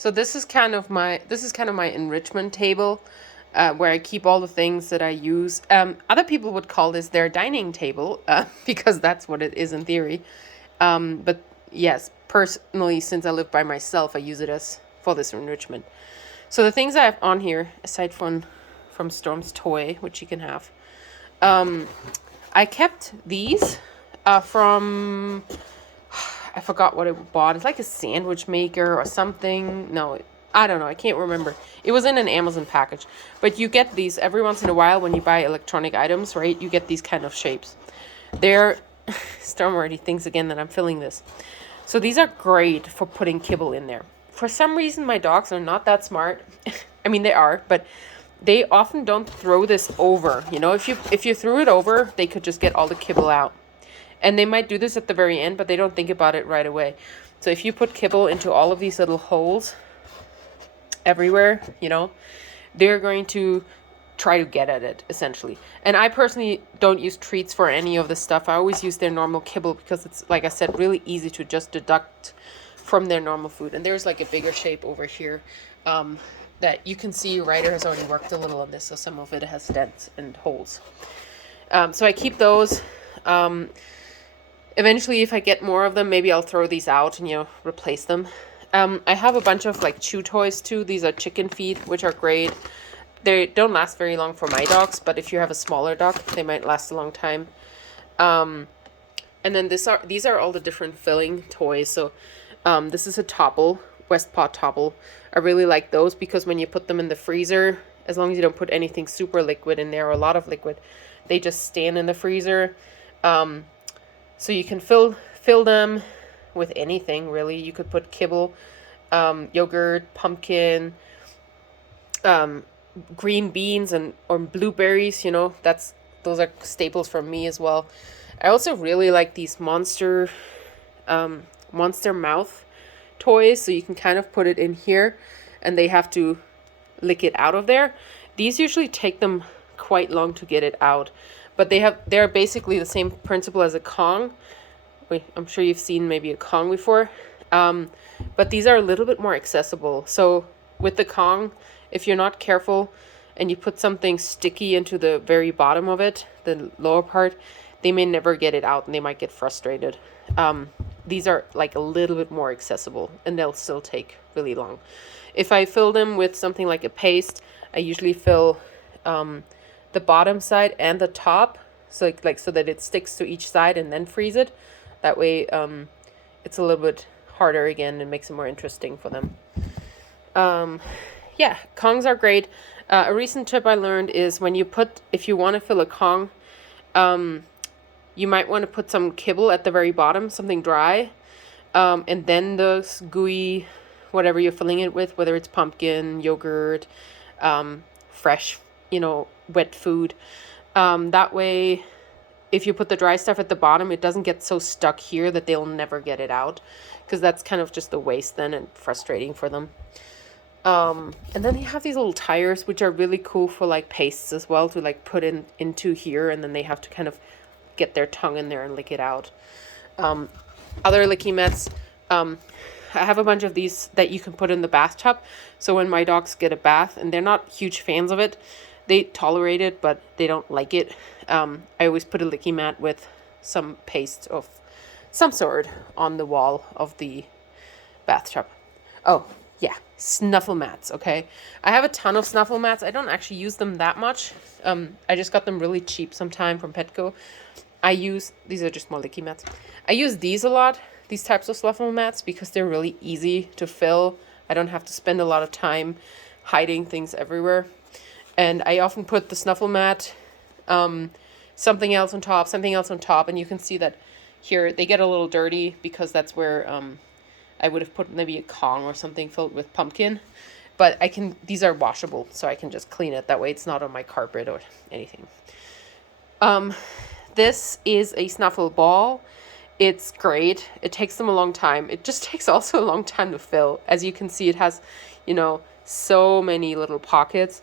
So this is kind of my enrichment table, where I keep all the things that I use. Other people would call this their dining table, because that's what it is in theory. But yes, personally, since I live by myself, I use it as for this enrichment. So the things I have on here, aside from Storm's toy, which you can have, I kept these from, I forgot what it bought. It's like a sandwich maker or something. No, I don't know. I can't remember. It was in an Amazon package. But you get these every once in a while when you buy electronic items, right? You get these kind of shapes. They're, Storm already thinks again that I'm filling this. So these are great for putting kibble in there. For some reason, my dogs are not that smart. I mean, they are, but they often don't throw this over. You know, if you threw it over, they could just get all the kibble out. And they might do this at the very end, but they don't think about it right away. So if you put kibble into all of these little holes everywhere, you know, they're going to try to get at it, essentially. And I personally don't use treats for any of this stuff. I always use their normal kibble because it's, like I said, really easy to just deduct from their normal food. And there's like a bigger shape over here that you can see Ryder has already worked a little on this, so some of it has dents and holes. So I keep those. Eventually, if I get more of them, maybe I'll throw these out and, you know, replace them. I have a bunch of, like, chew toys, too. These are chicken feed, which are great. They don't last very long for my dogs, but if you have a smaller dog, they might last a long time. And then these are all the different filling toys. So this is a Topple, Westpaw Topple. I really like those because when you put them in the freezer, as long as you don't put anything super liquid in there or a lot of liquid, they just stand in the freezer. So you can fill them with anything, really. You could put kibble, yogurt, pumpkin, green beans, or blueberries. You know, those are staples for me as well. I also really like these monster mouth toys. So you can kind of put it in here, and they have to lick it out of there. These usually take them quite long to get it out. But they're basically the same principle as a Kong. Wait, I'm sure you've seen maybe a Kong before. But these are a little bit more accessible. So with the Kong, if you're not careful and you put something sticky into the very bottom of it, the lower part, they may never get it out and they might get frustrated. These are like a little bit more accessible and they'll still take really long. If I fill them with something like a paste, I usually fill the bottom side and the top, so so that it sticks to each side, and then freeze it. That way, it's a little bit harder again and makes it more interesting for them. Yeah, Kongs are great. A recent tip I learned is if you want to fill a Kong, you might want to put some kibble at the very bottom, something dry, and then the gooey, whatever you're filling it with, whether it's pumpkin, yogurt, fresh, wet food. That way, if you put the dry stuff at the bottom, it doesn't get so stuck here that they'll never get it out, because that's kind of just a waste then and frustrating for them. And then you have these little tires, which are really cool for like pastes as well, to like put into here, and then they have to kind of get their tongue in there and lick it out. Other licky mats, I have a bunch of these that you can put in the bathtub. So when my dogs get a bath, and they're not huge fans of it, they tolerate it, but they don't like it. I always put a licky mat with some paste of some sort on the wall of the bathtub. Oh, yeah, snuffle mats, okay? I have a ton of snuffle mats. I don't actually use them that much. I just got them really cheap sometime from Petco. These are just more licky mats. I use these a lot, these types of snuffle mats, because they're really easy to fill. I don't have to spend a lot of time hiding things everywhere. And I often put the snuffle mat, something else on top, and you can see that here they get a little dirty because that's where I would have put maybe a Kong or something filled with pumpkin. But these are washable, so I can just clean it. That way it's not on my carpet or anything. This is a snuffle ball. It's great. It takes them a long time. It just takes also a long time to fill. As you can see, it has, so many little pockets.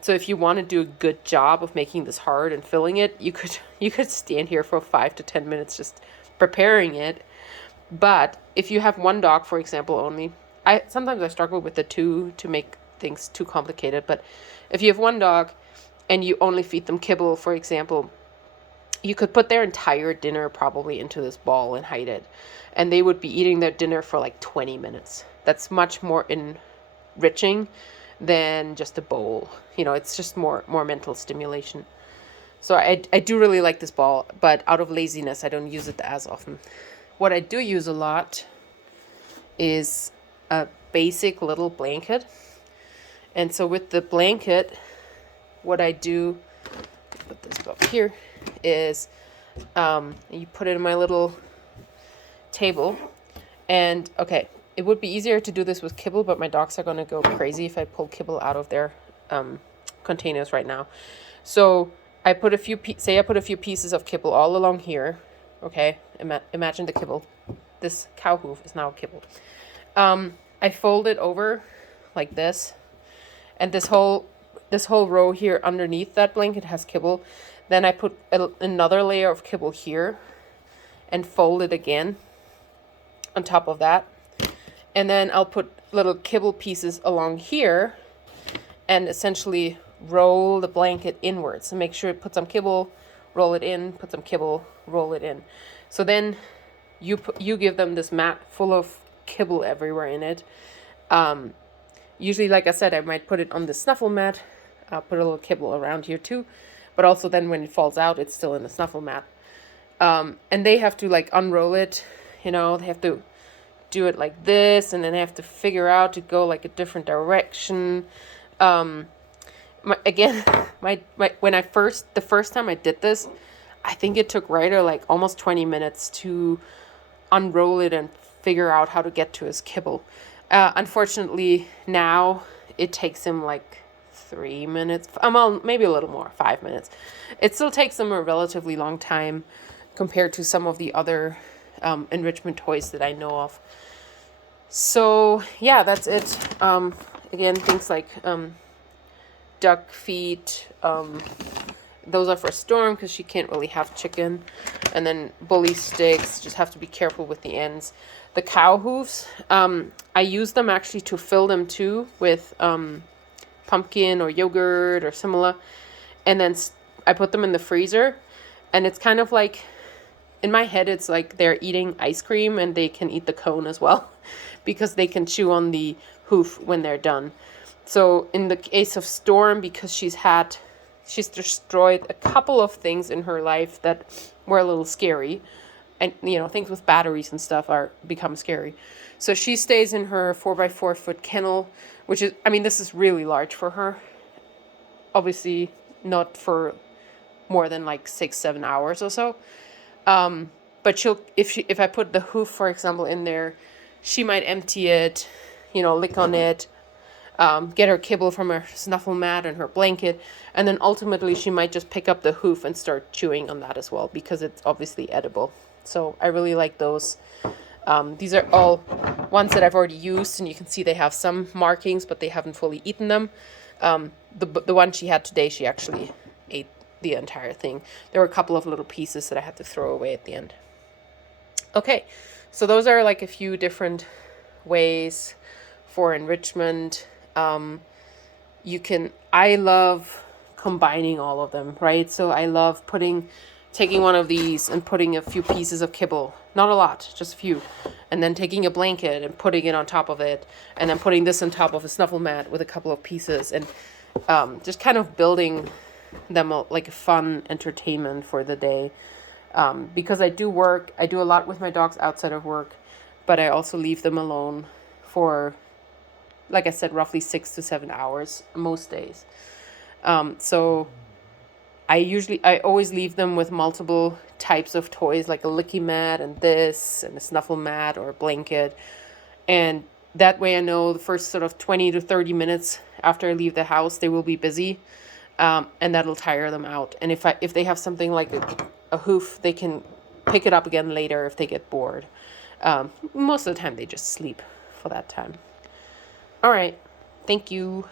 So if you want to do a good job of making this hard and filling it, you could stand here for 5 to 10 minutes just preparing it. But if you have one dog, for example, only, sometimes I struggle with the two to make things too complicated. But if you have one dog and you only feed them kibble, for example, you could put their entire dinner probably into this ball and hide it, and they would be eating their dinner for like 20 minutes. That's much more enriching than just a bowl. It's just more mental stimulation. So I do really like this ball, but out of laziness, I don't use it as often. What I do use a lot is a basic little blanket. And so with the blanket, what I do, put this up here, is you put it in my little table. And okay, it would be easier to do this with kibble, but my dogs are going to go crazy if I pull kibble out of their containers right now. So I put a few pieces of kibble all along here. Okay, imagine the kibble. This cow hoof is now kibble. I fold it over like this, and this whole row here underneath that blanket has kibble. Then I put another layer of kibble here and fold it again on top of that. And then I'll put little kibble pieces along here and essentially roll the blanket inwards. So make sure put some kibble, roll it in, put some kibble, roll it in. So then you give them this mat full of kibble everywhere in it. Usually, like I said, I might put it on the snuffle mat. I'll put a little kibble around here too. But also then when it falls out, it's still in the snuffle mat. And they have to like unroll it, they have to do it like this, and then they have to figure out to go like a different direction. When the first time I did this, I think it took Ryder like almost 20 minutes to unroll it and figure out how to get to his kibble. Unfortunately, now it takes him like 3 minutes, maybe a little more, 5 minutes. It still takes them a relatively long time compared to some of the other enrichment toys that I know of. So yeah, that's it. Again, things like duck feet. Those are for Storm because she can't really have chicken. And then bully sticks, just have to be careful with the ends. The cow hooves, I use them actually to fill them too with pumpkin or yogurt or similar. And then I put them in the freezer. And it's kind of like, in my head, it's like they're eating ice cream and they can eat the cone as well because they can chew on the hoof when they're done. So in the case of Storm, because she's destroyed a couple of things in her life that were a little scary. And, things with batteries and stuff become scary. So she stays in her 4x4 foot kennel, which is, this is really large for her. Obviously not for more than like 6-7 hours or so. But if I put the hoof, for example, in there, she might empty it, lick on it, get her kibble from her snuffle mat and her blanket, and then ultimately she might just pick up the hoof and start chewing on that as well because it's obviously edible. So I really like those. These are all ones that I've already used, and you can see they have some markings, but they haven't fully eaten them. The one she had today, she actually ate the entire thing. There were a couple of little pieces that I had to throw away at the end. Okay, so those are like a few different ways for enrichment. I love combining all of them, right? So I love taking one of these and putting a few pieces of kibble, not a lot, just a few, and then taking a blanket and putting it on top of it, and then putting this on top of a snuffle mat with a couple of pieces, and just kind of building them like a fun entertainment for the day. Because I do a lot with my dogs outside of work, but I also leave them alone for, like I said, roughly 6 to 7 hours most days. So I always leave them with multiple types of toys, like a licky mat and this and a snuffle mat or a blanket. And that way I know the first sort of 20 to 30 minutes after I leave the house, they will be busy. And that'll tire them out. And if they have something like a hoof, they can pick it up again later if they get bored. Most of the time they just sleep for that time. All right. Thank you.